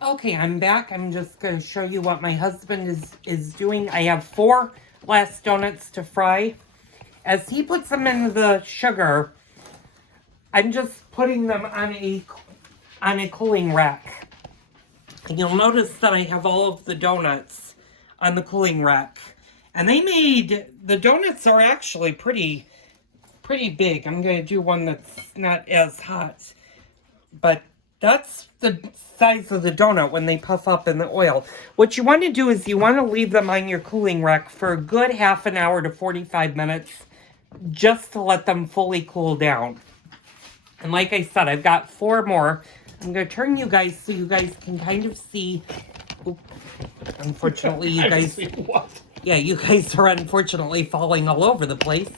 Okay, I'm back. I'm just going to show you what my husband is doing. I have 4 last donuts to fry. As he puts them in the sugar, I'm just putting them on a cooling rack. And you'll notice that I have all of the donuts on the cooling rack. And the donuts are actually pretty big. I'm going to do one that's not as hot. But that's the size of the donut when they puff up in the oil. What you want to do is you want to leave them on your cooling rack for a good half an hour to 45 minutes just to let them fully cool down. And like I said, I've got 4 more. I'm going to turn you guys so you guys can kind of see. Oop, unfortunately, you guys... What? Yeah, you guys are unfortunately falling all over the place.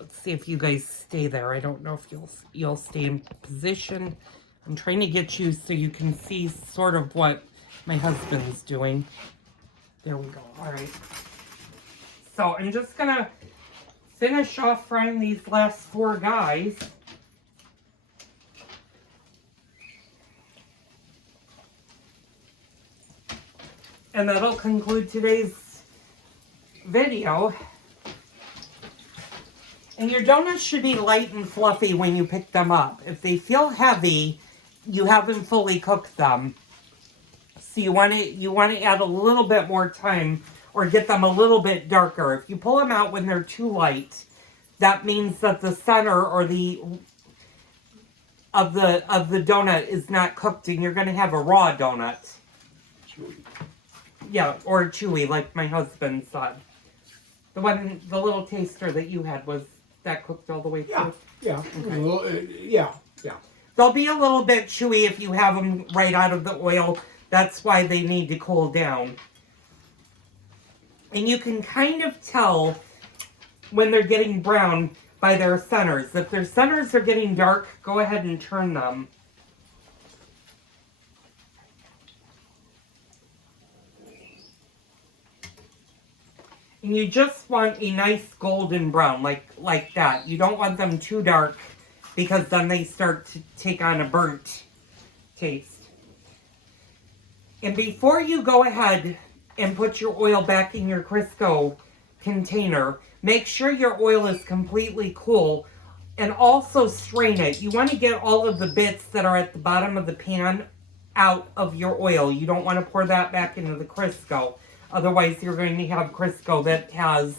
Let's see if you guys stay there. I don't know if you'll stay in position. I'm trying to get you so you can see sort of what my husband's doing. There we go. All right. So I'm just going to finish off frying these last 4 guys. And that'll conclude today's video. And your donuts should be light and fluffy when you pick them up. If they feel heavy, you haven't fully cooked them. So you want to add a little bit more time or get them a little bit darker. If you pull them out when they're too light, that means that the center or of the donut is not cooked and you're going to have a raw donut. Chewy. Yeah, or chewy like my husband said. The little taster that you had, was that cooked all the way through? Yeah. Okay. Yeah. They'll be a little bit chewy if you have them right out of the oil. That's why they need to cool down. And you can kind of tell when they're getting brown by their centers. If their centers are getting dark, go ahead and turn them. And you just want a nice golden brown, like that. You don't want them too dark because then they start to take on a burnt taste. And before you go ahead and put your oil back in your Crisco container, make sure your oil is completely cool and also strain it. You want to get all of the bits that are at the bottom of the pan out of your oil. You don't want to pour that back into the Crisco. Otherwise, you're going to have Crisco that has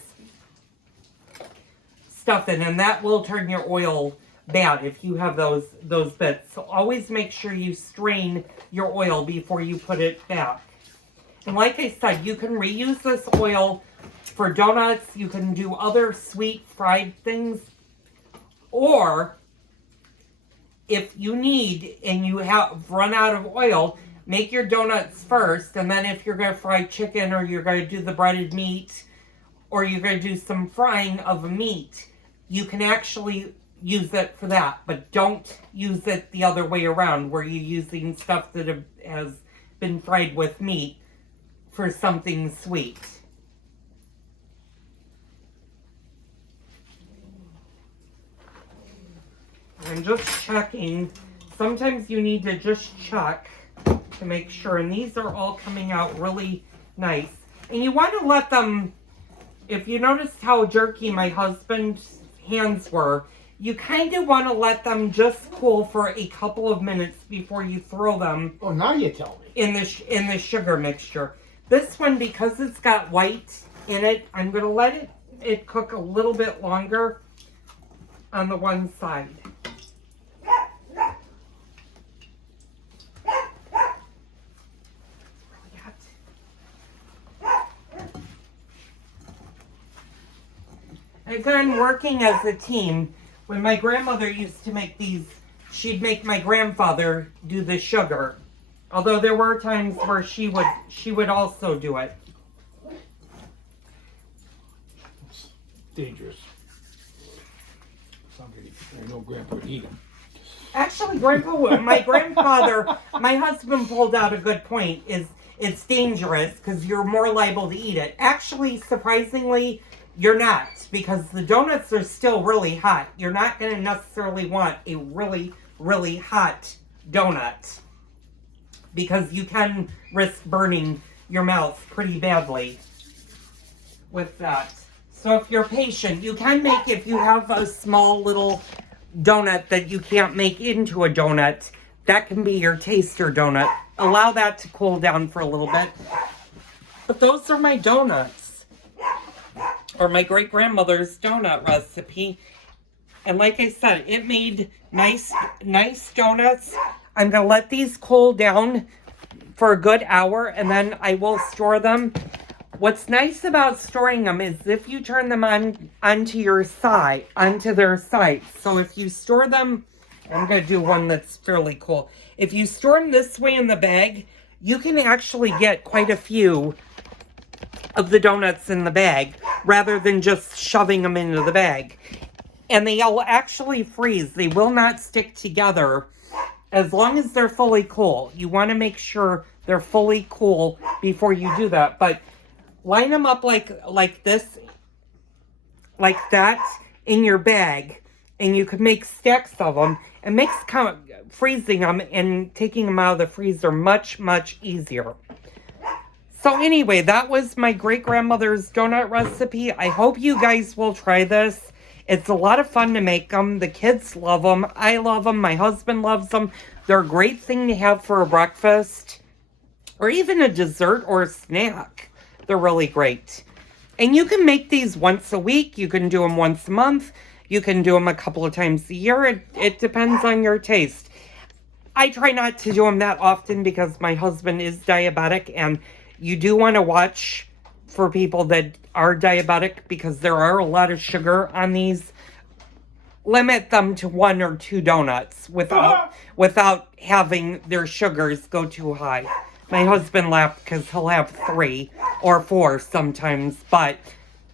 stuff in, and that will turn your oil bad if you have those bits. So always make sure you strain your oil before you put it back. And like I said, you can reuse this oil for donuts. You can do other sweet fried things. Or if you need and you have run out of oil, make your donuts first, and then if you're going to fry chicken or you're going to do the breaded meat or you're going to do some frying of a meat, you can actually use it for that. But don't use it the other way around where you're using stuff that has been fried with meat for something sweet. I'm just checking. Sometimes you need to just check to make sure. And these are all coming out really nice. And you want to let them, if you noticed how jerky my husband's hands were, you kind of want to let them just cool for a couple of minutes before you throw them. Oh, now you tell me. In the sugar mixture. This one, because it's got white in it, I'm going to let it cook a little bit longer on the one side. Again, working as a team, when my grandmother used to make these, she'd make my grandfather do the sugar. Although there were times where she would also do it. It's dangerous. I know Grandpa would eat them. Actually, my grandfather, my husband pulled out a good point, is it's dangerous because you're more liable to eat it. Actually, surprisingly, you're not, because the donuts are still really hot. You're not going to necessarily want a really, really hot donut. because you can risk burning your mouth pretty badly with that. So if you're patient, you can make, if you have a small little donut that you can't make into a donut, that can be your taster donut. Allow that to cool down for a little bit. But those are my donuts, or my great-grandmother's donut recipe. And like I said, it made nice donuts. I'm going to let these cool down for a good hour, and then I will store them. What's nice about storing them is if you turn them onto their side. So if you store them, I'm going to do one that's fairly cool. If you store them this way in the bag, you can actually get quite a few of the donuts in the bag rather than just shoving them into the bag. And they'll actually freeze. They will not stick together as long as they're fully cool. You want to make sure they're fully cool before you do that. But line them up like this, like that in your bag, and you can make stacks of them. It makes freezing them and taking them out of the freezer much, much easier. So anyway, that was my great-grandmother's donut recipe. I hope you guys will try this. It's a lot of fun to make them. The kids love them. I love them. My husband loves them. They're a great thing to have for a breakfast or even a dessert or a snack. They're really great. And you can make these once a week. You can do them once a month. You can do them a couple of times a year. It depends on your taste. I try not to do them that often because my husband is diabetic, and you do want to watch for people that are diabetic because there are a lot of sugar on these. Limit them to 1 or 2 donuts without having their sugars go too high. My husband laughed because he'll have 3 or 4 sometimes, but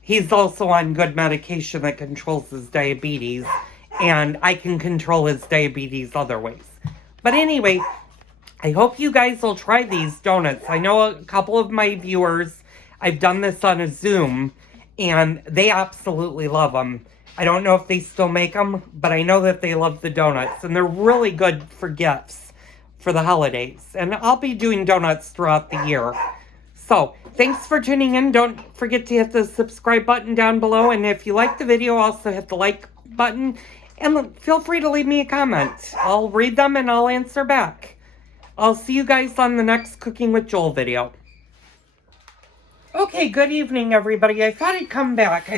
he's also on good medication that controls his diabetes, and I can control his diabetes other ways. But anyway, I hope you guys will try these donuts. I know a couple of my viewers, I've done this on a Zoom, and they absolutely love them. I don't know if they still make them, but I know that they love the donuts, and they're really good for gifts for the holidays. And I'll be doing donuts throughout the year. So, thanks for tuning in. Don't forget to hit the subscribe button down below, and if you like the video, also hit the like button, and feel free to leave me a comment. I'll read them and I'll answer back. I'll see you guys on the next Cooking with Joel video. Okay, good evening, everybody. I thought I'd come back.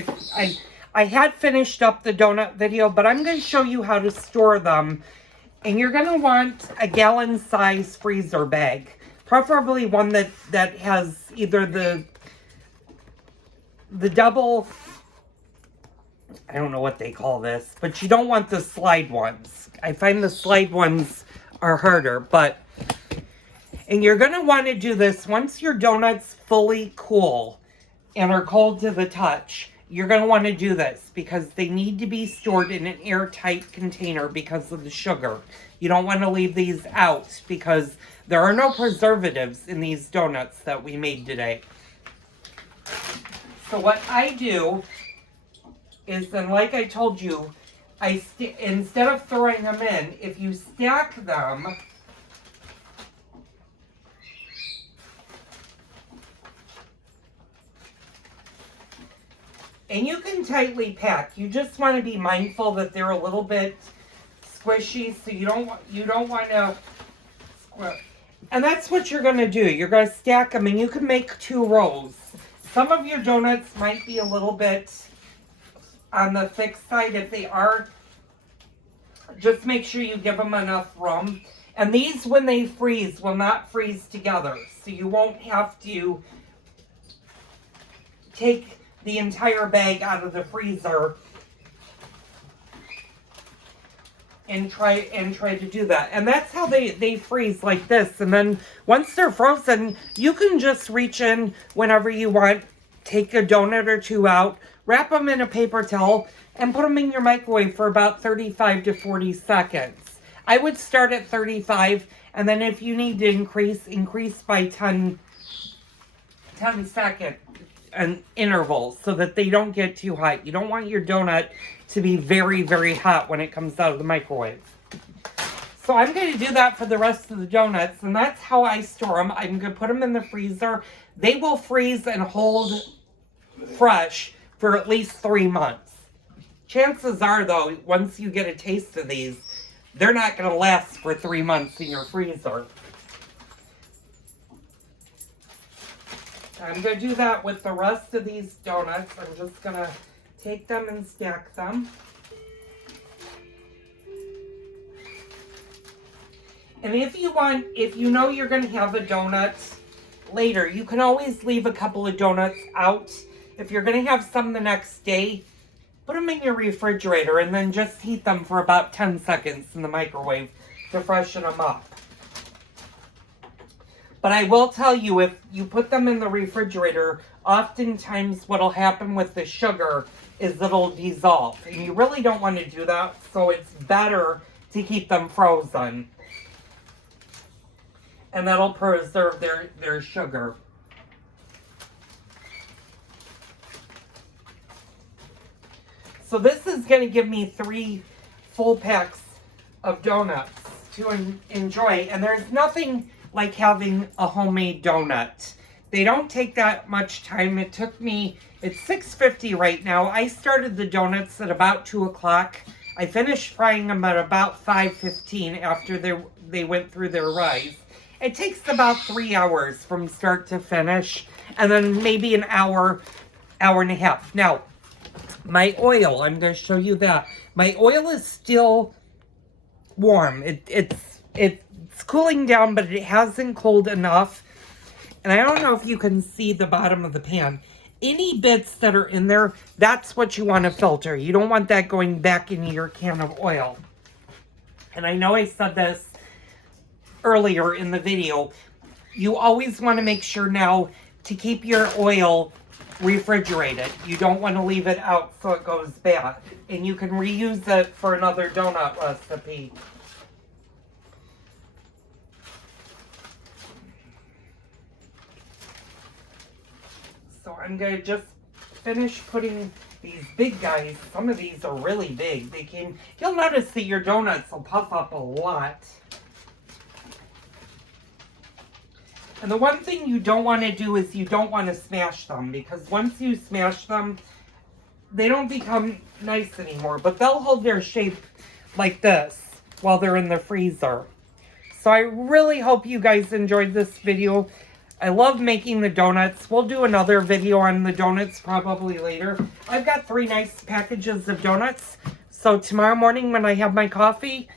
I had finished up the donut video, but I'm going to show you how to store them. And you're going to want a gallon-size freezer bag. Preferably one that has either the double, I don't know what they call this, but you don't want the slide ones. I find the slide ones are harder, but... And you're going to want to do this once your donut's fully cool and are cold to the touch. You're going to want to do this because they need to be stored in an airtight container because of the sugar. You don't want to leave these out because there are no preservatives in these donuts that we made today. So what I do is then, like I told you, instead of throwing them in, if you stack them... And you can tightly pack. You just want to be mindful that they're a little bit squishy, so you don't want to squish. And that's what you're going to do. You're going to stack them, and you can make 2 rows. Some of your donuts might be a little bit on the thick side. If they are, just make sure you give them enough room. And these, when they freeze, will not freeze together. So you won't have to take the entire bag out of the freezer and try to do that. And that's how they freeze like this. And then once they're frozen, you can just reach in whenever you want, take a donut or 2 out, wrap them in a paper towel, and put them in your microwave for about 35 to 40 seconds. I would start at 35, and then if you need to increase by 10 seconds. An interval so that they don't get too hot. You don't want your donut to be very, very hot when it comes out of the microwave. So I'm going to do that for the rest of the donuts, and that's how I store them. I'm going to put them in the freezer. They will freeze and hold fresh for at least 3 months. Chances are, though, once you get a taste of these, they're not going to last for 3 months in your freezer. I'm going to do that with the rest of these donuts. I'm just going to take them and stack them. And if you know you're going to have a donut later, you can always leave a couple of donuts out. If you're going to have some the next day, put them in your refrigerator and then just heat them for about 10 seconds in the microwave to freshen them up. But I will tell you, if you put them in the refrigerator, oftentimes what'll happen with the sugar is it'll dissolve. And you really don't want to do that, so it's better to keep them frozen. And that'll preserve their sugar. So this is going to give me 3 full packs of donuts to enjoy. And there's nothing like having a homemade donut. They don't take that much time. It took me, it's 6:50 right now. I started the donuts at about 2 o'clock. I finished frying them at about 5:15 after they went through their rise. It takes about 3 hours from start to finish, and then maybe an hour and a half. Now, my oil, I'm going to show you that. My oil is still warm. It's cooling down, but it hasn't cooled enough. And I don't know if you can see the bottom of the pan. Any bits that are in there, that's what you want to filter. You don't want that going back into your can of oil. And I know I said this earlier in the video. You always want to make sure now to keep your oil refrigerated. You don't want to leave it out so it goes bad. And you can reuse it for another donut recipe. So I'm going to just finish putting these big guys. Some of these are really big. You'll notice that your donuts will puff up a lot. And the one thing you don't want to do is you don't want to smash them, because once you smash them, they don't become nice anymore. But they'll hold their shape like this while they're in the freezer. So I really hope you guys enjoyed this video. I love making the donuts. We'll do another video on the donuts probably later. I've got 3 nice packages of donuts. So tomorrow morning when I have my coffee,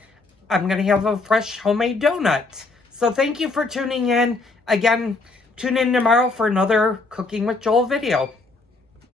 I'm going to have a fresh homemade donut. So thank you for tuning in. Again, tune in tomorrow for another Cooking with Joel video.